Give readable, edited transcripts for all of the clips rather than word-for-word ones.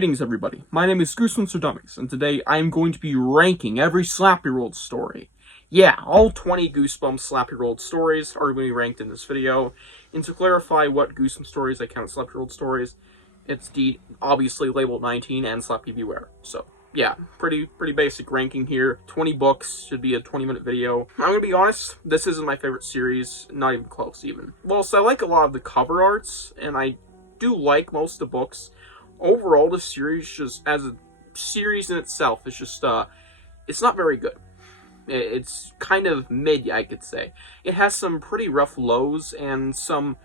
Greetings everybody, my name is Goosebumps for Dummies, and today I am going to be ranking every SlappyWorld story. Yeah, all 20 Goosebumps SlappyWorld stories are going to be ranked in this video, and to clarify what Goosebumps stories I count as SlappyWorld stories, it's obviously labeled 19 and Slappy Beware. So, yeah, pretty basic ranking here. 20 books, should be a 20-minute video. I'm going to be honest, this isn't my favorite series, not even close even. Well, so I like a lot of the cover arts, and I do like most of the books. Overall, the series, just as a series in itself, is just, it's not very good. It's kind of mid, I could say. It has some pretty rough lows and some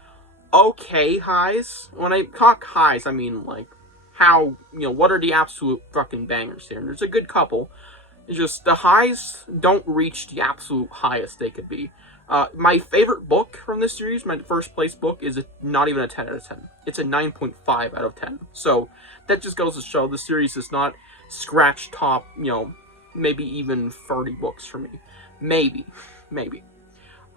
okay highs. When I talk highs, I mean, like, how, what are the absolute fucking bangers here? And there's a good couple. It's just, the highs don't reach the absolute highest they could be. My favorite book from this series, my first place book, is not even a 10 out of 10. It's a 9.5 out of 10. So, that just goes to show the series is not scratch top, maybe even 30 books for me. Maybe.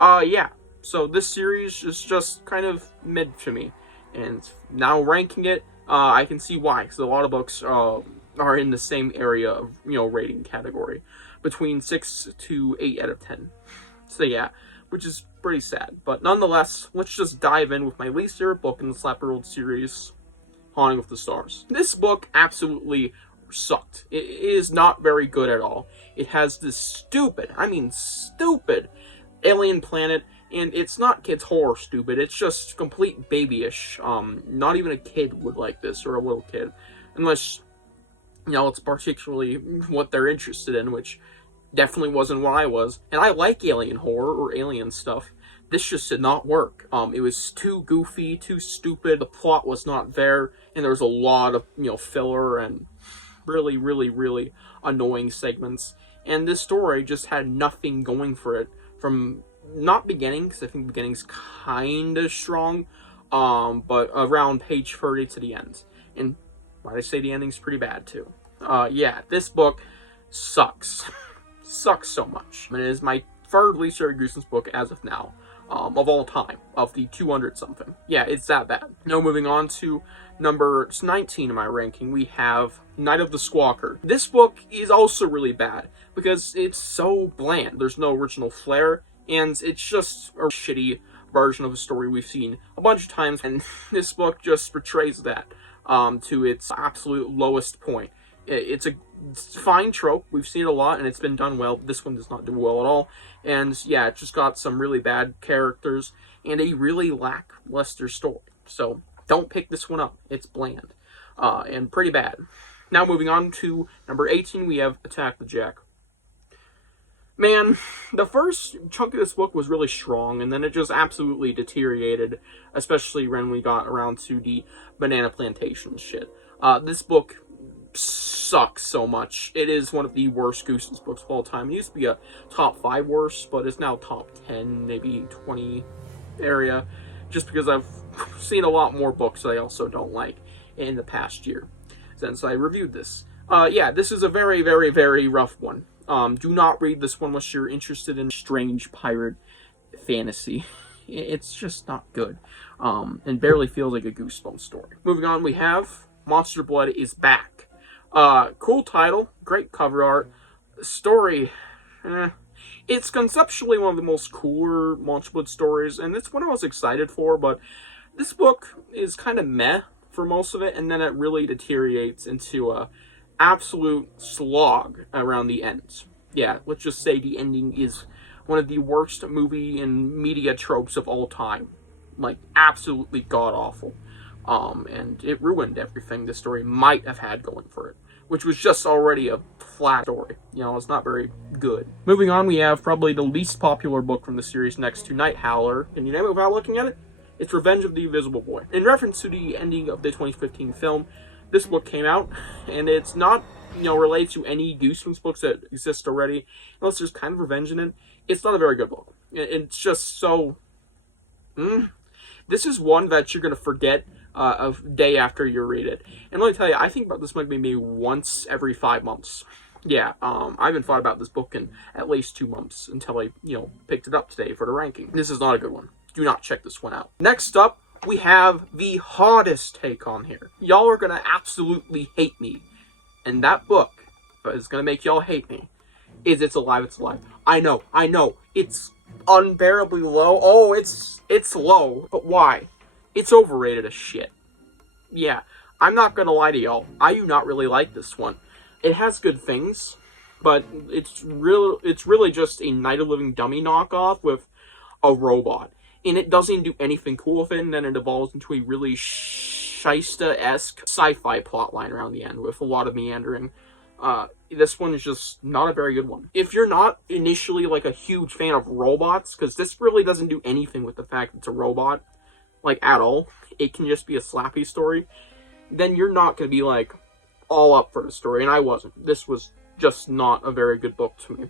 Yeah. So, this series is just kind of mid to me. And now ranking it, I can see why. Because a lot of books are in the same area of, rating category. Between 6 to 8 out of 10. So, yeah. Which is pretty sad. But nonetheless, let's just dive in with my least favorite book in the SlappyWorld series, Haunting of the Stars. This book absolutely sucked. It is not very good at all. It has this stupid alien planet, and it's not kids' horror stupid, it's just complete babyish. Not even a kid would like this, or a little kid. Unless, it's particularly what they're interested in, which definitely wasn't what I was. And I like alien horror or alien stuff. This just did not work. It was too goofy, too stupid. The plot was not there, and there was a lot of, filler and really annoying segments. And this story just had nothing going for it from not beginning, because I think the beginning's kind of strong, but around page 30 to the end. And why I say the ending's pretty bad too. Yeah, this book sucks. Sucks so much. And it is my third least favorite Goosebumps book as of now, of all time, of the 200-something. Yeah, it's that bad. Now moving on to number 19 in my ranking, we have Night of the Squawker. This book is also really bad, because it's so bland. There's no original flair, and it's just a shitty version of a story we've seen a bunch of times, and this book just portrays that to its absolute lowest point. It's a fine trope. We've seen it a lot, and it's been done well. This one does not do well at all. And yeah, it just got some really bad characters and a really lackluster story. So don't pick this one up. It's bland and pretty bad. Now moving on to number 18, we have Attack the Jack. Man, the first chunk of this book was really strong, and then it just absolutely deteriorated, especially when we got around to the banana plantation shit. This book sucks so much. It is one of the worst Goosebumps books of all time. It used to be a top 5 worst, but it's now top 10, maybe 20 area, just because I've seen a lot more books that I also don't like in the past year since I reviewed this. Yeah, this is a very rough one. Do not read this one unless you're interested in strange pirate fantasy. It's just not good, and barely feels like a Goosebumps story. Moving on, we have Monster Blood is Back. Cool title, great cover art, story, it's conceptually one of the most cooler Monster Blood stories, and it's one I was excited for, but this book is kind of meh for most of it, and then it really deteriorates into a absolute slog around the end. Yeah, let's just say the ending is one of the worst movie and media tropes of all time. Like, absolutely god-awful. And it ruined everything this story might have had going for it, which was just already a flat story. It's not very good. Moving on, we have probably the least popular book from the series next to Night Howler. Can you name it without looking at it? It's Revenge of the Invisible Boy. In reference to the ending of the 2015 film, this book came out, and it's not, related to any Goosebumps books that exist already, unless there's kind of revenge in it. It's not a very good book. It's just so... This is one that you're going to forget a day after you read it. And let me tell you, I think about this book maybe once every 5 months. Yeah, I haven't thought about this book in at least 2 months until I, picked it up today for the ranking. This is not a good one. Do not check this one out. Next up, we have the hottest take on here. Y'all are gonna absolutely hate me. And that book is gonna make y'all hate me. Is It's Alive, It's Alive. I know. It's unbearably low. Oh, it's low. But why? It's overrated as shit. Yeah, I'm not gonna lie to y'all. I do not really like this one. It has good things, but it's really just a Night of Living Dummy knockoff with a robot. And it doesn't do anything cool with it, and then it evolves into a really Shysta-esque sci-fi plotline around the end with a lot of meandering. This one is just not a very good one. If you're not initially like a huge fan of robots, because this really doesn't do anything with the fact it's a robot, like at all, it can just be a Slappy story, then you're not going to be like all up for the story, and I wasn't. This was just not a very good book to me.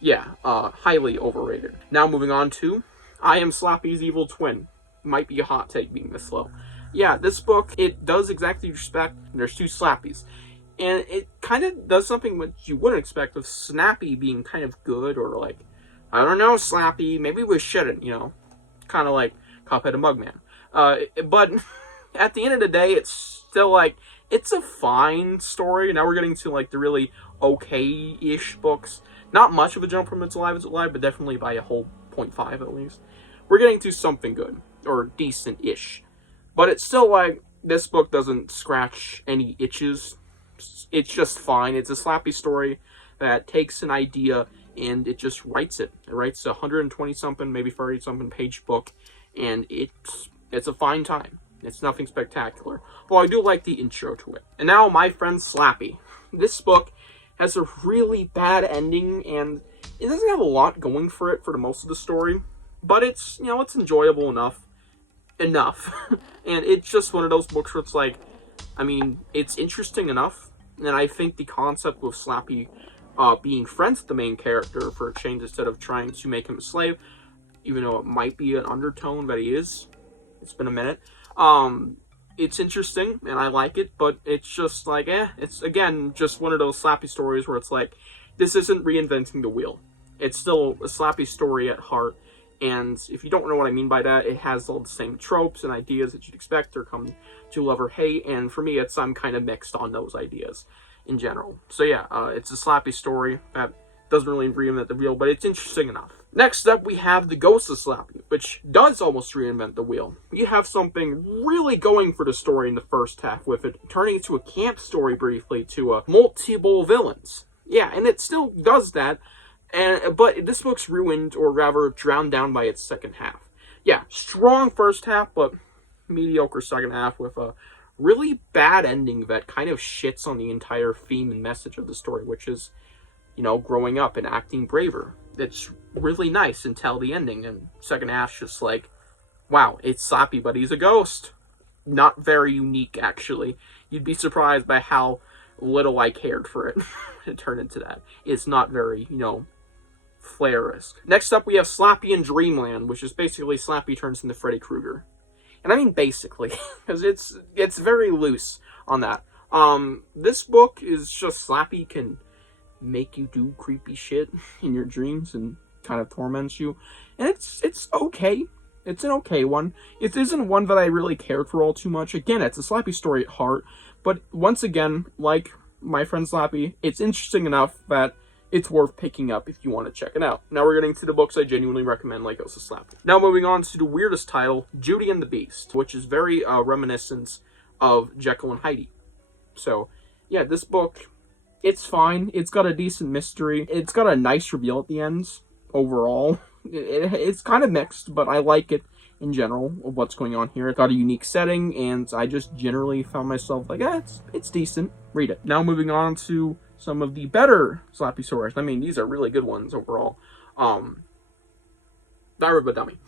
Yeah, highly overrated. Now moving on to I Am Slappy's Evil Twin. Might be a hot take being this low. Yeah, this book, it does exactly what you expect. There's two Slappies. And it kind of does something which you wouldn't expect with Snappy being kind of good, or like, I don't know, Slappy, maybe we shouldn't, you know. Kind of like Cuphead and Mugman. But at the end of the day, it's still like, it's a fine story. Now we're getting to like the really okay-ish books. Not much of a jump from It's Alive, It's Alive, but definitely by a whole 0.5 at least. We're getting to something good, or decent-ish. But it's still like, this book doesn't scratch any itches. It's just fine. It's a Slappy story that takes an idea and it just writes it. It writes a 120-something, maybe 30-something page book, and it's a fine time. It's nothing spectacular. Well, I do like the intro to it. And now, My Friend Slappy. This book has a really bad ending, and it doesn't have a lot going for it for the most of the story, but it's, you know, it's enjoyable enough. And it's just one of those books where it's like, I mean, it's interesting enough, and I think the concept with Slappy being friends with the main character for a change instead of trying to make him a slave, even though it might be an undertone that he is, it's been a minute, it's interesting, and I like it, but it's just like, it's, again, just one of those Slappy stories where it's like, this isn't reinventing the wheel. It's still a Slappy story at heart, and if you don't know what I mean by that, it has all the same tropes and ideas that you'd expect or come to love or hate, and for me, I'm kind of mixed on those ideas in general. So yeah, it's a Slappy story that doesn't really reinvent the wheel, but it's interesting enough. Next up, we have The Ghost of Slappy, which does almost reinvent the wheel. You have something really going for the story in the first half with it, turning into a camp story briefly to multiple villains. Yeah, and it still does that, but this book's ruined, or rather drowned down by its second half. Yeah, strong first half, but mediocre second half with a really bad ending that kind of shits on the entire theme and message of the story, which is, you know, growing up and acting braver. It's really nice until the ending, and second half's just like, wow, it's Slappy, but he's a ghost. Not very unique, actually. You'd be surprised by how little I cared for it to turn into that. It's not very, you know, Flair-esque. Next up, we have Slappy in Dreamland, which is basically Slappy turns into Freddy Krueger. And I mean basically, because it's very loose on that. This book is just Slappy can make you do creepy shit in your dreams and kind of torments you. And it's okay. It's an okay one. It isn't one that I really cared for all too much. Again, it's a Slappy story at heart. But once again, like My Friend Slappy, it's interesting enough that it's worth picking up if you want to check it out. Now we're getting to the books I genuinely recommend, like Ghost of Slappy. Now moving on to the weirdest title, Judy and the Beast, which is very reminiscent of Jekyll and Hyde. So, yeah, this book, it's fine. It's got a decent mystery. It's got a nice reveal at the end, overall. It's kind of mixed, but I like it in general, of what's going on here. It got a unique setting, and I just generally found myself like, it's decent. Read it. Now moving on to some of the better Slappy stories. I mean, these are really good ones overall. Diary of a Dummy.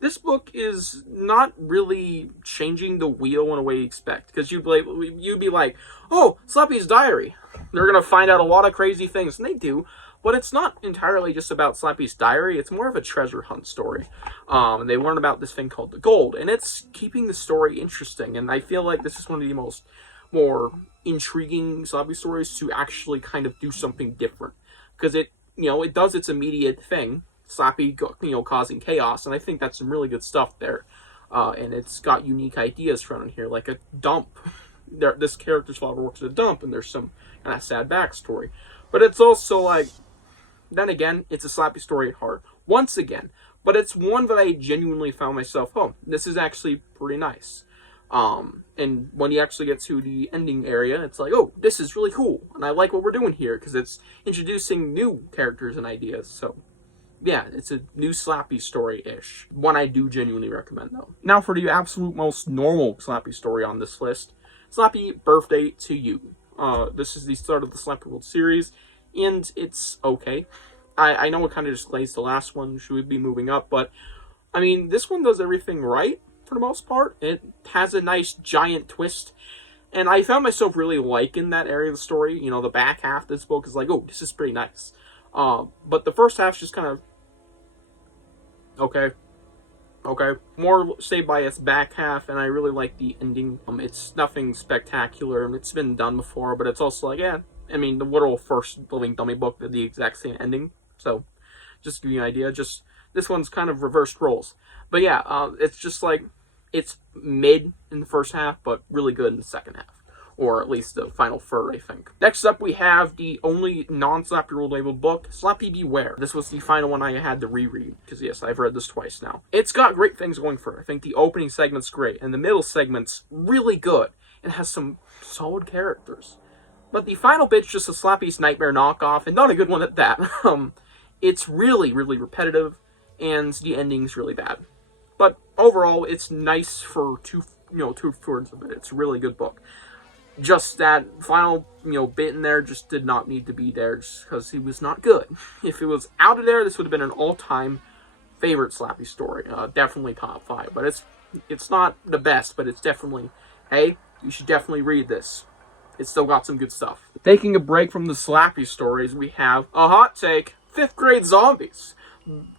This book is not really changing the wheel in a way you expect, because you'd be like, oh, Slappy's diary. They're going to find out a lot of crazy things, and they do, but it's not entirely just about Slappy's diary. It's more of a treasure hunt story. They learn about this thing called the gold, and it's keeping the story interesting, and I feel like this is one of the more intriguing Slappy stories to actually kind of do something different, because it does its immediate thing, Slappy, causing chaos, and I think that's some really good stuff there. and it's got unique ideas thrown in here, like a dump. This character's father works at a dump, and there's some kind of sad backstory. But it's also like, then again, it's a Slappy story at heart. Once again, but it's one that I genuinely found myself, oh, this is actually pretty nice. And when you actually get to the ending area, it's like, oh, this is really cool, and I like what we're doing here, because it's introducing new characters and ideas, so yeah, it's a new Slappy story-ish. One I do genuinely recommend, though. Now for the absolute most normal Slappy story on this list, Slappy Birthday to You. This is the start of the SlappyWorld series, and it's okay. I know it kind of displays the last one, should we be moving up, but, I mean, this one does everything right, for the most part. It has a nice giant twist, and I found myself really liking that area of the story. You know, the back half of this book is like, oh, this is pretty nice. But the first half's just kind of, okay. More saved by its back half, and I really like the ending. It's nothing spectacular, and it's been done before, but it's also like, yeah, I mean, the literal first Living Dummy book did the exact same ending, so just to give you an idea, just this one's kind of reversed roles. But yeah, it's just like, it's mid in the first half, but really good in the second half. Or at least the final third, I think. Next up, we have the only non-SlappyWorld labeled book, Slappy Beware. This was the final one I had to reread, because yes, I've read this twice now. It's got great things going for it. I think the opening segment's great, and the middle segment's really good. It has some solid characters. But the final bit's just a Slappy's Nightmare knockoff, and not a good one at that. It's really, really repetitive, and the ending's really bad. But overall, it's nice for two-thirds of it. It's a really good book. Just that final, bit in there just did not need to be there, just because he was not good. If it was out of there, this would have been an all-time favorite Slappy story. Definitely top 5. But it's not the best, but it's definitely, hey, you should definitely read this. It's still got some good stuff. Taking a break from the Slappy stories, we have a hot take, 5th grade zombies.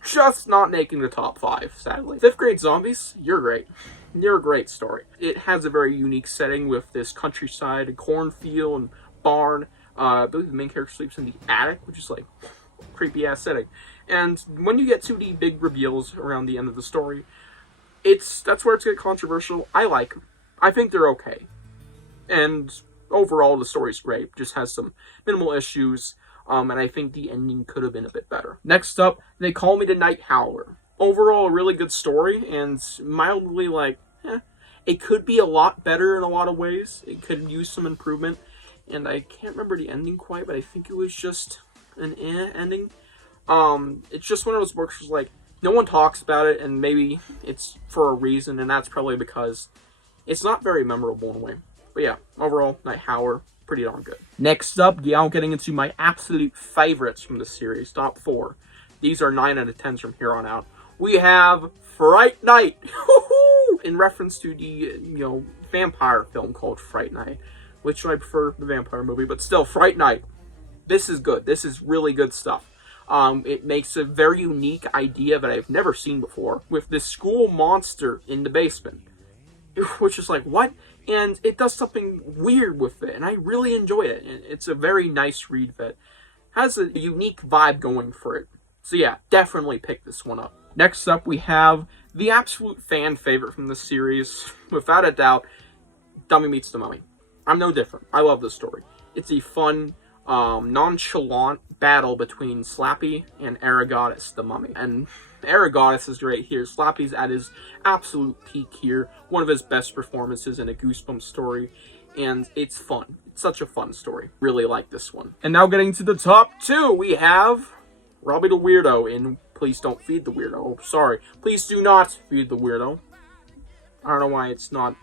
Just not making the top 5, sadly. 5th grade zombies, you're great. You're a great story. It has a very unique setting with this countryside, a cornfield, and barn. I believe the main character sleeps in the attic, which is like creepy ass setting. And when you get to the big reveals around the end of the story, that's where it's getting controversial. I like them. I think they're okay. And overall, the story's great. Just has some minimal issues. And I think the ending could have been a bit better. Next up, They Call Me the Night Howler. Overall, a really good story, and mildly it could be a lot better in a lot of ways. It could use some improvement, and I can't remember the ending quite, but I think it was just an ending. It's just one of those books where like, no one talks about it, and maybe it's for a reason, and that's probably because it's not very memorable in a way. But yeah, overall, Night Howler, pretty darn good. Next up, I'm getting into my absolute favorites from the series, top 4. These are 9 out of 10s from here on out. We have Fright Night, in reference to the, vampire film called Fright Night, which I prefer the vampire movie, but still, Fright Night. This is good. This is really good stuff. It makes a very unique idea that I've never seen before, with this school monster in the basement, which is like, what? And it does something weird with it, and I really enjoy it. And it's a very nice read that has a unique vibe going for it. So yeah, definitely pick this one up. Next up, we have the absolute fan favorite from this series, without a doubt, Dummy Meets the Mummy. I'm no different. I love this story. It's a fun, nonchalant battle between Slappy and Aragonis, the mummy. And Aragonis is right here. Slappy's at his absolute peak here. One of his best performances in a Goosebumps story. And it's fun. It's such a fun story. Really like this one. And now getting to the top 2, we have Robbie the Weirdo in Please Don't Feed the Weirdo. Oh, sorry. Please do not feed the weirdo. I don't know why it's not,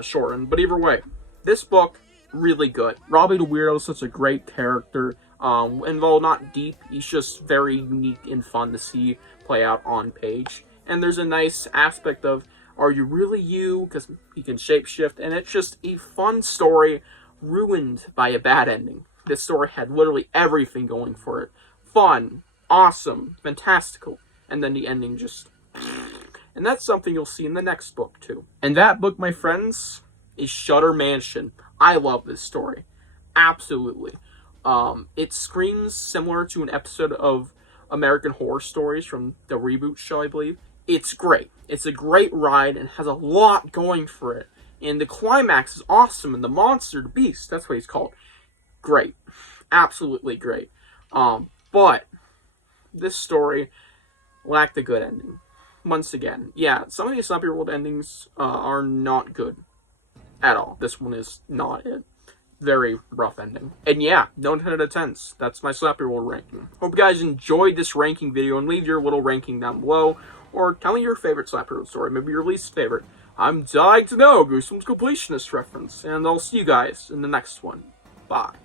shortened. But either way, this book, really good. Robbie the Weirdo is such a great character. And while not deep, he's just very unique and fun to see play out on page. And there's a nice aspect of, are you really you? Because he can shapeshift. And it's just a fun story ruined by a bad ending. This story had literally everything going for it. Fun, awesome, fantastical. And then the ending just... And that's something you'll see in the next book, too. And that book, my friends, is Shutter Mansion. I love this story. Absolutely. It screams similar to an episode of American Horror Stories from the reboot show, I believe. it's great. It's a great ride and has a lot going for it. And the climax is awesome, and the monster, the beast, that's what he's called. Great. Absolutely great. But this story lacked a good ending. Once again, yeah, some of these SlappyWorld endings are not good at all. This one is not it. Very rough ending. And yeah, no 10 out of 10s. That's my SlappyWorld ranking. Hope you guys enjoyed this ranking video, and leave your little ranking down below. Or tell me your favorite SlappyWorld story, maybe your least favorite. I'm dying to know, Goosebumps completionist reference. And I'll see you guys in the next one. Bye.